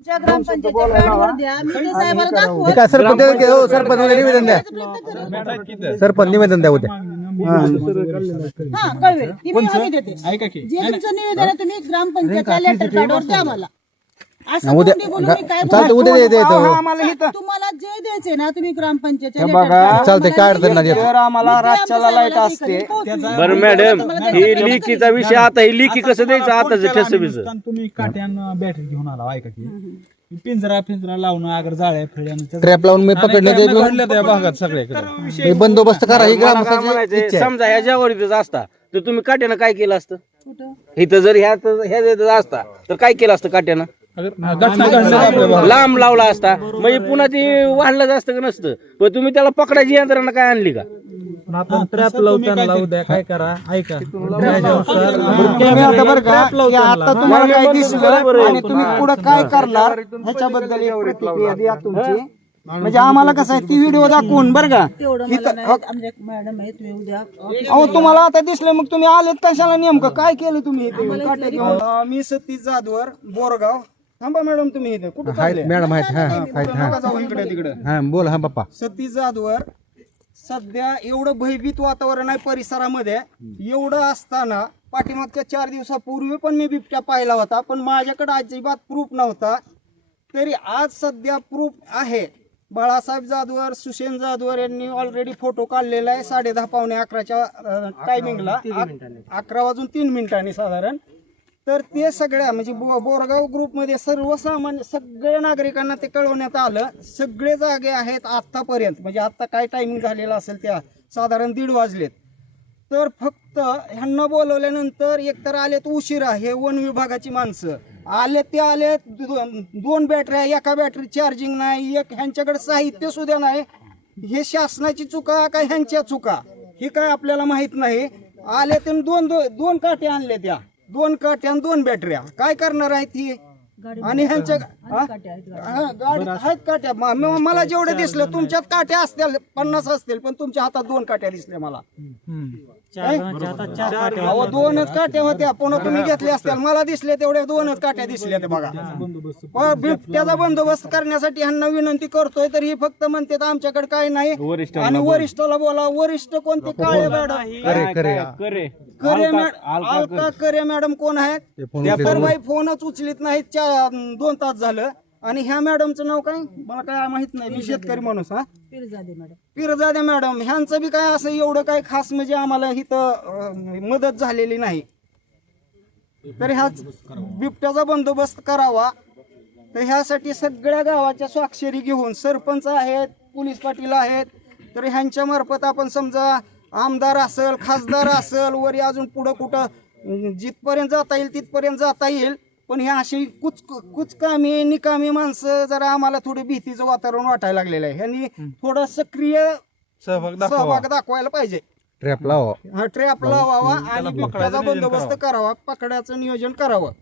तुमच्या ग्रामपंचायतच्या पॅडवर द्या. मी ते साहेबाला दाखवू. ठीक आहे सरपंच हो, सरपंच निवेदन द्या. सरपंच निवेदन द्या उद्या. हा. कळवेल. ती मी हमी देते. ऐका की. जे तुमचं निवेदन आहे तुम्ही ग्रामपंचायतच्या लेटर पॅडवर द्या मला असं उद्या बोलून बोलून मी काय चालतं उद्या द्या- द्या- द्या. आम्हाला इथं तुम्हाला जे द्यायचे ना तुम्ही ग्रामपंचायतच्या बघा. letter pad वर चालतंय, काय अडचण नाही येत. जर आम्हाला मी ते रातच्याला आमच्या लाइट साहेबाला असते ठिकाणी पोहोचवी. बरं मॅडम ही लिकीचा विषय आता ही लिकी कसं द्यायचं आता ठेस नुसतं तुम्ही काट्यान बॅटरी घेऊन आला ऐका की पिंजरा पिंजरा लावणं अगर जाळ्या ट्रॅप लावून मी पकडण्याचे त्या भागात सगळ्याकडे हे बंदोबस्त करा ही मला काय ग्रामस्थांची म्हणायचंय, इच्छा आहे. समजा ह्या जवारीतच असता तर तुम्ही काट्यानं काय केलं असतं कुठं? इथं जर ह्या ह्या देतच असता तर काय केलं असतं काट्यानं लांब लावला असता. म्हणजे पुन्हा ते वाढलंच असतं. का नसतं? पण तुम्ही त्याला पकडायची यंत्रणा काय आणली का? आपण ट्रॅप लावताना उद्या काय करा? ऐका. तुम्ही आता तुम्हाला काय दिसलं? आणि तुम्ही पुढे काय करणार? ह्याच्याबद्दल एक प्रतिक्रिया द्या तुमची. म्हणजे आम्हाला कसं आहे ती व्हिडिओ दाखवून बरं का? मॅडम आहे तुम्ही उद्या अहो तुम्हाला आता दिसलं मग तुम्ही आलेत कशाला नेमकं? काय केलं तुम्ही मी सतीश जाधवर बोरगाव. थांबा मॅडम तुम्ही इथे. कुठे आहेत मॅडम आहेत हा आहेत हा. नका जाऊ इकडे तिकडे. हा बोल हा बाप्पा. सतीश जाधवर सध्या एवढं भयभीत वातावरण आहे परिसरामध्ये. एवढं असताना पाठीमागच्या चार दिवसापूर्वी पण मी बिबट्या पाहिला होता पण माझ्याकडे अजिबात प्रूफ नव्हता. तरी आज सध्या प्रूफ आहे. बाळासाहेब जाधवर सुशेन जाधवर यांनी ऑलरेडी फोटो काढलेला आहे साडे दहा पावणे अकराच्या टायमिंगला अकरा वाजून तीन मिनिटांनी साधारण. तर ते सगळ्या म्हणजे बो- बोरगाव ग्रुपमध्ये सर्वसामान्य सगळ्या नागरिकांना ते कळवण्यात आलं. सगळे जागे आहेत आत्तापर्यंत. म्हणजे आत्ता काय टायमिंग झालेला असेल त्या साधारण दीड वाजलेत. तर फक्त ह्यांना बोलवल्यानंतर एकतर आलेत उशिरा हे वन विभागाची माणसं. आले ते आले दोन बॅटऱ्या एका बॅटरी चार्जिंग नाही एक ह्यांच्याकडे साहित्य सुद्धा नाही. हे शासनाची चुका का ह्यांच्या चुका? हे काय आपल्याला माहीत नाही. आले ते दोन दो- दोन काट्या आणले त्या. दोन काट्या आणि दोन बॅटऱ्या. काय करणार आहेत ती? आणि ह्यांच्या हा? हा, गाडी आहेत काट्या. म- म- मला जेवढे दिसले तुमच्यात काट्या असतील पन्नास असतील पण तुमच्या हातात दोन काट्या दिसल्या मला? अहो दोनच काट्या होत्या. पुन्हा तुम्ही घेतल्या असतील. मला दिसले तेवढ्या दोनच काट्या दिसल्या ते बघा. बिबट्याचा बंदोबस्त करण्यासाठी ह्यांना विनंती करतोय तर ही फक्त म्हणते आमच्याकडे काय नाही. आणि वरिष्ठाला बोला वरिष्ठ कोणते काळे मॅडम? करे करे करे करे मॅडम अलका करे. मॅडम कोण आहेत? त्या परवाई फोनच उचलीत नाहीत चा- दोन तास झालं. आणि ह्या मॅडमचं नाव काय? मला काय माहीत नाही. मी शेतकरी माणूस हा? पिरजादे मॅडम. पिरजादे मॅडम. ह्यांचं बी काय असं एवढं काय खास म्हणजे आम्हाला इथं मदत झालेली नाही. तर ह्याच बिबट्याचा बंदोबस्त करावा. तर ह्यासाठी सगळ्या गावाच्या स्वाक्षरी घेऊन सरपंच आहेत पोलीस पाटील आहेत. तर ह्यांच्या मार्फत आपण समजा आमदार असेल खासदार असेल वरी अजून पुढं कुठं जिथपर्यंत जाता येईल तिथपर्यंत जाता येईल. पण ह्या अशी कुच कुचकामी निकामी माणसं जरा आम्हाला थोडी भीतीचं वातावरण वाटायला लागलेलं आहे. ह्यांनी थोडं सक्रिय सहभाग दाखवायला पाहिजे. ट्रॅप लावा हा ट्रॅप लावावा आणि बिबट्याचा बंदोबस्त करावा पकडाचं नियोजन करावं.